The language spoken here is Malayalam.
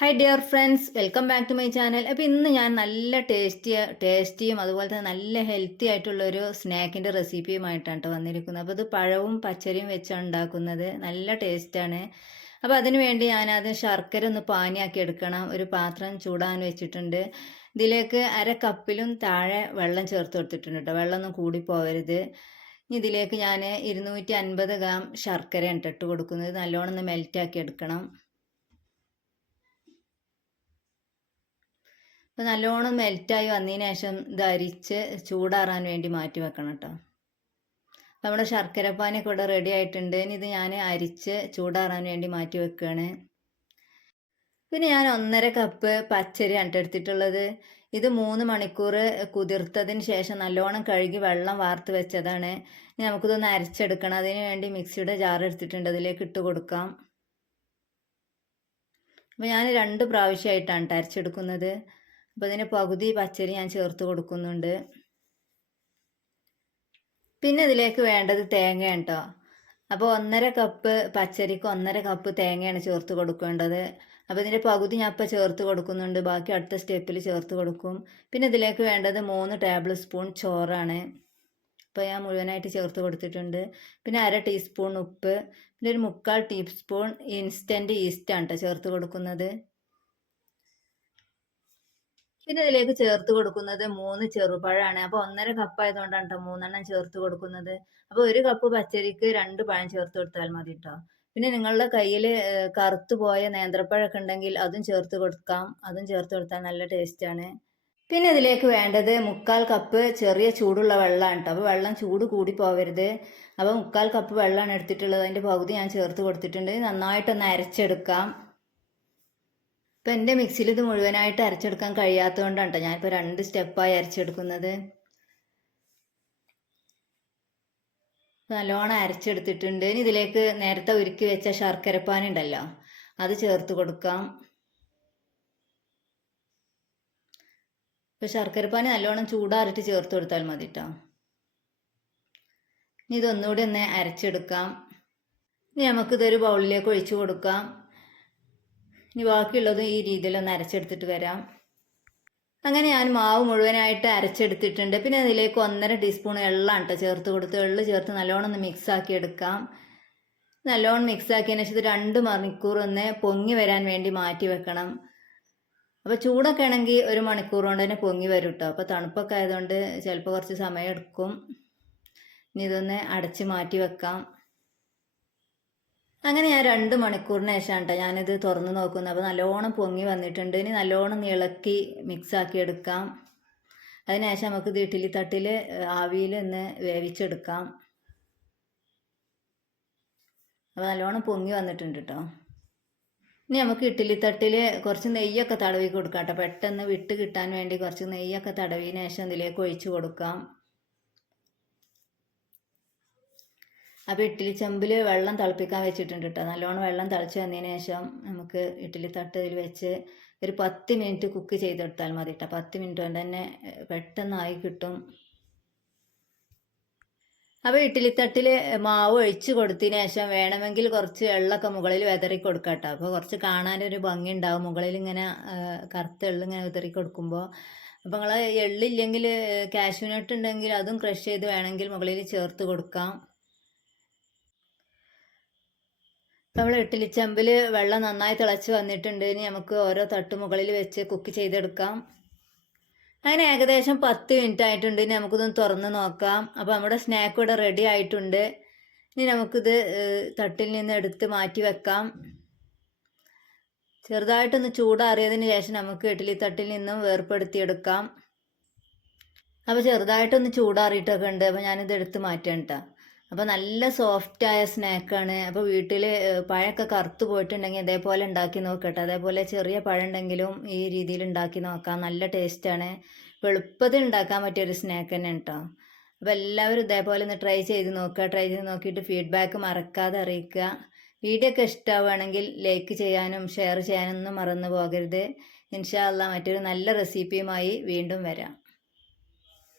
Hi dear friends welcome back to my channel അപ്പോൾ ഇന്ന് ഞാൻ നല്ല ടേസ്റ്റി ടേസ്റ്റിയും അതുപോലെ തന്നെ നല്ല ഹെൽത്തി ആയിട്ടുള്ള ഒരു സ്നാക്കിന്റെ റെസിപ്പിയുമായിട്ടാണ് വന്നിരിക്കുന്നത്. അപ്പോൾ ഇത് പഴവും പച്ചരിയും വെച്ചാണ് ഉണ്ടാക്കുന്നത്. നല്ല ടേസ്റ്റാണ് അപ്പോൾ അതിന് വേണ്ടി ഞാൻ ആദ്യം ശർക്കര ഒന്ന് പാനിയാക്കി എടുക്കണം. ഒരു പാത്രം ചൂടാൻ വെച്ചിട്ടുണ്ട്. ഇതിലേക്ക് അര കപ്പിലും താഴെ വെള്ളം ചേർത്ത് കൊടുത്തിട്ടുണ്ട് കേട്ടോ വെള്ളമൊന്നും കൂടി പോകരുത് ഇതിലേക്ക് ഞാൻ ഇരുന്നൂറ്റി അൻപത് ഗ്രാം ശർക്കര ഇട്ടിട്ട് കൊടുക്കുന്നത്. നല്ലോണം ഒന്ന് മെൽറ്റാക്കി എടുക്കണം. അപ്പോൾ നല്ലോണം മെൽറ്റായി വന്നതിന് ശേഷം ഇത് അരിച്ച് ചൂടാറാൻ വേണ്ടി മാറ്റി വെക്കണം കേട്ടോ നമ്മുടെ ശർക്കരപ്പാനൊക്കെ ഇവിടെ റെഡി ആയിട്ടുണ്ട്. ഇനി ഇത് ഞാൻ അരിച്ച് ചൂടാറാൻ വേണ്ടി മാറ്റി വെക്കുകയാണ് പിന്നെ ഞാൻ ഒന്നര കപ്പ് പച്ചരി എടുത്തിട്ടുള്ളത്. ഇത് മൂന്ന് മണിക്കൂർ കുതിർത്തതിന് ശേഷം നല്ലോണം കഴുകി വെള്ളം വാർത്ത് വെച്ചതാണ്. ഇനി നമുക്കിതൊന്ന് അരച്ചെടുക്കണം. അതിന് വേണ്ടി മിക്സിയുടെ ജാർ എടുത്തിട്ടുണ്ട്. അതിലേക്ക് ഇട്ട് കൊടുക്കാം. അപ്പോൾ ഞാൻ രണ്ട് പ്രാവശ്യമായിട്ടാണ് അരച്ചെടുക്കുന്നത്. അപ്പോൾ ഇതിന് പകുതി പച്ചരി ഞാൻ ചേർത്ത് കൊടുക്കുന്നുണ്ട്. പിന്നെ ഇതിലേക്ക് വേണ്ടത് തേങ്ങയാണ് കേട്ടോ അപ്പോൾ ഒന്നര കപ്പ് പച്ചരിക്ക് ഒന്നര കപ്പ് തേങ്ങയാണ് ചേർത്ത് കൊടുക്കേണ്ടത്. അപ്പോൾ ഇതിന്റെ പകുതി ഞാൻ ഇപ്പോൾ ചേർത്ത് കൊടുക്കുന്നുണ്ട്. ബാക്കി അടുത്ത സ്റ്റെപ്പിൽ ചേർത്ത് കൊടുക്കും. പിന്നെ ഇതിലേക്ക് വേണ്ടത് മൂന്ന് ടേബിൾ സ്പൂൺ ചോറാണ്. ഇപ്പോൾ ഞാൻ മുഴുവനായിട്ട് ചേർത്ത് കൊടുത്തിട്ടുണ്ട്. പിന്നെ അര ടീസ്പൂൺ ഉപ്പ്. പിന്നെ ഒരു മുക്കാൽ ടീസ്പൂൺ ഇൻസ്റ്റന്റ് ഈസ്റ്റാണ് കേട്ടോ ചേർത്ത് കൊടുക്കുന്നത്. പിന്നെ ഇതിലേക്ക് ചേർത്ത് കൊടുക്കുന്നത് മൂന്ന് ചെറുപഴമാണ് അപ്പോൾ ഒന്നര കപ്പ് ആയതുകൊണ്ടാണ് കേട്ടോ മൂന്നെണ്ണം ചേർത്ത് കൊടുക്കുന്നത്. അപ്പോൾ ഒരു കപ്പ് പച്ചരിക്ക് രണ്ട് പഴം ചേർത്ത് കൊടുത്താൽ മതി കേട്ടോ പിന്നെ നിങ്ങളുടെ കയ്യിൽ കറുത്തു പോയ നേന്ത്രപ്പഴമൊക്കെ ഉണ്ടെങ്കിൽ അതും ചേർത്ത് കൊടുക്കാം. അതും ചേർത്ത് കൊടുത്താൽ നല്ല ടേസ്റ്റ് ആണ്. പിന്നെ ഇതിലേക്ക് വേണ്ടത് മുക്കാൽ കപ്പ് ചെറിയ ചൂടുള്ള വെള്ളമാണ് കേട്ടോ അപ്പോൾ വെള്ളം ചൂട് കൂടി പോകരുത് അപ്പോൾ മുക്കാൽ കപ്പ് വെള്ളമാണ് എടുത്തിട്ടുള്ളത്. അതിന്റെ പകുതി ഞാൻ ചേർത്ത് കൊടുത്തിട്ടുണ്ട്. നന്നായിട്ടൊന്ന് അരച്ചെടുക്കാം. ഇപ്പം എന്റെ മിക്സിയിൽ ഇത് മുഴുവനായിട്ട് അരച്ചെടുക്കാൻ കഴിയാത്തതുകൊണ്ടാണ് കേട്ടോ ഞാനിപ്പോൾ രണ്ട് സ്റ്റെപ്പായി അരച്ചെടുക്കുന്നത്. നല്ലോണം അരച്ചെടുത്തിട്ടുണ്ട്. ഇനി ഇതിലേക്ക് നേരത്തെ ഉരുക്കി വെച്ച ശർക്കരപ്പാനുണ്ടല്ലോ അത് ചേർത്ത് കൊടുക്കാം. ഇപ്പോൾ ശർക്കരപ്പാന് നല്ലോണം ചൂടാറിട്ട് ചേർത്ത് കൊടുത്താൽ മതി കേട്ടോ ഇനി ഇതൊന്നുകൂടി ഒന്ന് അരച്ചെടുക്കാം. ഇനി നമുക്കിതൊരു ബൗളിലേക്ക് ഒഴിച്ചു കൊടുക്കാം. ഇനി ബാക്കിയുള്ളതും ഈ രീതിയിലൊന്ന് അരച്ചെടുത്തിട്ട് വരാം. അങ്ങനെ ഞാൻ മാവ് മുഴുവനായിട്ട് അരച്ചെടുത്തിട്ടുണ്ട്. പിന്നെ അതിലേക്ക് ഒന്നര ടീസ്പൂൺ എള്ളാണ് കേട്ടോ ചേർത്ത് കൊടുത്ത്. എള്ള് ചേർത്ത് നല്ലോണം ഒന്ന് മിക്സ് ആക്കി എടുക്കാം. നല്ലോണം മിക്സ് ആക്കിയതിന് ശേഷം രണ്ട് മണിക്കൂർ ഒന്ന് പൊങ്ങി വരാൻ വേണ്ടി മാറ്റി വെക്കണം. അപ്പോൾ ചൂടൊക്കെ ആണെങ്കിൽ ഒരു മണിക്കൂർ കൊണ്ട് തന്നെ പൊങ്ങി വരും കേട്ടോ അപ്പോൾ തണുപ്പൊക്കെ ആയതുകൊണ്ട് ചിലപ്പോൾ കുറച്ച് സമയം എടുക്കും. ഇനി ഇതൊന്ന് അടച്ച് മാറ്റി വെക്കാം. അങ്ങനെ ഞാൻ രണ്ട് മണിക്കൂറിന് ശേഷം കേട്ടോ ഞാനിത് തുറന്ന് നോക്കുന്നത്. അപ്പോൾ നല്ലോണം പൊങ്ങി വന്നിട്ടുണ്ട്. ഇനി നല്ലോണം ഇളക്കി മിക്സാക്കി എടുക്കാം. അതിനുശേഷം നമുക്ക് ഇത് ഇഡ്ഡലി തട്ടിൽ ആവിയിൽ ഒന്ന് വേവിച്ചെടുക്കാം. അപ്പോൾ നല്ലോണം പൊങ്ങി വന്നിട്ടുണ്ട് കേട്ടോ ഇനി നമുക്ക് ഇഡ്ഡലി തട്ടിൽ കുറച്ച് നെയ്യൊക്കെ തടവി കൊടുക്കാം കേട്ടോ പെട്ടെന്ന് വിട്ട് കിട്ടാൻ വേണ്ടി കുറച്ച് നെയ്യൊക്കെ തടവിന് ശേഷം ഇതിലേക്ക് ഒഴിച്ച് കൊടുക്കാം. അപ്പോൾ ഇഡ്ഡലി ചെമ്പിൽ വെള്ളം തിളപ്പിക്കാൻ വെച്ചിട്ടുണ്ട് കേട്ടോ നല്ലോണം വെള്ളം തിളച്ച് വന്നതിന് ശേഷം നമുക്ക് ഇഡ്ഡലി തട്ടിൽ വെച്ച് ഒരു പത്ത് മിനിറ്റ് കുക്ക് ചെയ്തെടുത്താൽ മതി കേട്ടോ പത്ത് മിനിറ്റ് കൊണ്ട് തന്നെ പെട്ടെന്നായി കിട്ടും. അപ്പോൾ ഇഡ്ഡലിത്തട്ടിൽ മാവ് ഒഴിച്ച് കൊടുത്തതിന് ശേഷം വേണമെങ്കിൽ കുറച്ച് വെള്ളമൊക്കെ മുകളിൽ വിതറി കൊടുക്കാം കേട്ടോ അപ്പോൾ കുറച്ച് കാണാനൊരു ഭംഗി ഉണ്ടാവും. മുകളിൽ ഇങ്ങനെ കറുത്ത എള്ള് ഇങ്ങനെ വിതറി കൊടുക്കുമ്പോൾ അപ്പോൾ നിങ്ങൾ എള്ളില്ലെങ്കിൽ കാഷ്യൂനട്ട് ഉണ്ടെങ്കിൽ അതും ക്രഷ് ചെയ്ത് വേണമെങ്കിൽ മുകളിൽ ചേർത്ത് കൊടുക്കാം. നമ്മൾ ഇഡ്ഡലിച്ചമ്പിൽ വെള്ളം നന്നായി തിളച്ച് വന്നിട്ടുണ്ട്. ഇനി നമുക്ക് ഓരോ തട്ട് മുകളിൽ വെച്ച് കുക്ക് ചെയ്തെടുക്കാം. അങ്ങനെ ഏകദേശം പത്ത് മിനിറ്റ് ആയിട്ടുണ്ട്. ഇനി നമുക്കിതൊന്ന് തുറന്ന് നോക്കാം. അപ്പോൾ നമ്മുടെ സ്നാക്ക് ഇവിടെ റെഡി ആയിട്ടുണ്ട്. ഇനി നമുക്കിത് തട്ടിൽ നിന്ന് എടുത്ത് മാറ്റി വെക്കാം. ചെറുതായിട്ടൊന്ന് ചൂടാറിയതിന് ശേഷം നമുക്ക് ഇഡ്ഡലി തട്ടിൽ നിന്നും വേർപ്പെടുത്തിയെടുക്കാം. അപ്പോൾ ചെറുതായിട്ടൊന്ന് ചൂടാറിയിട്ടൊക്കെ ഉണ്ട്. അപ്പോൾ ഞാനിത് എടുത്ത് മാറ്റാം കേട്ടോ അപ്പോൾ നല്ല സോഫ്റ്റ് സോഫ്റ്റായ സ്നാക്കാണ് അപ്പോൾ വീട്ടിൽ പഴമൊക്കെ കറുത്ത് പോയിട്ടുണ്ടെങ്കിൽ അതേപോലെ ഉണ്ടാക്കി നോക്കട്ടെ. അതേപോലെ ചെറിയ പഴം ഉണ്ടെങ്കിലും ഈ രീതിയിൽ ഉണ്ടാക്കി നോക്കാം. നല്ല ടേസ്റ്റാണ് എളുപ്പത്തിൽ ഉണ്ടാക്കാൻ പറ്റിയൊരു സ്നാക്ക് തന്നെ കേട്ടോ അപ്പോൾ എല്ലാവരും ഇതേപോലെ ഒന്ന് ട്രൈ ചെയ്ത് നോക്കുക. ട്രൈ ചെയ്ത് നോക്കിയിട്ട് ഫീഡ്ബാക്ക് മറക്കാതെ അറിയിക്കുക. വീഡിയോ ഒക്കെ ഇഷ്ടമാവുകയാണെങ്കിൽ ലൈക്ക് ചെയ്യാനും ഷെയർ ചെയ്യാനൊന്നും മറന്നു പോകരുത്. ഇൻഷാ അല്ല മറ്റൊരു നല്ല റെസിപ്പിയുമായി വീണ്ടും വരാം.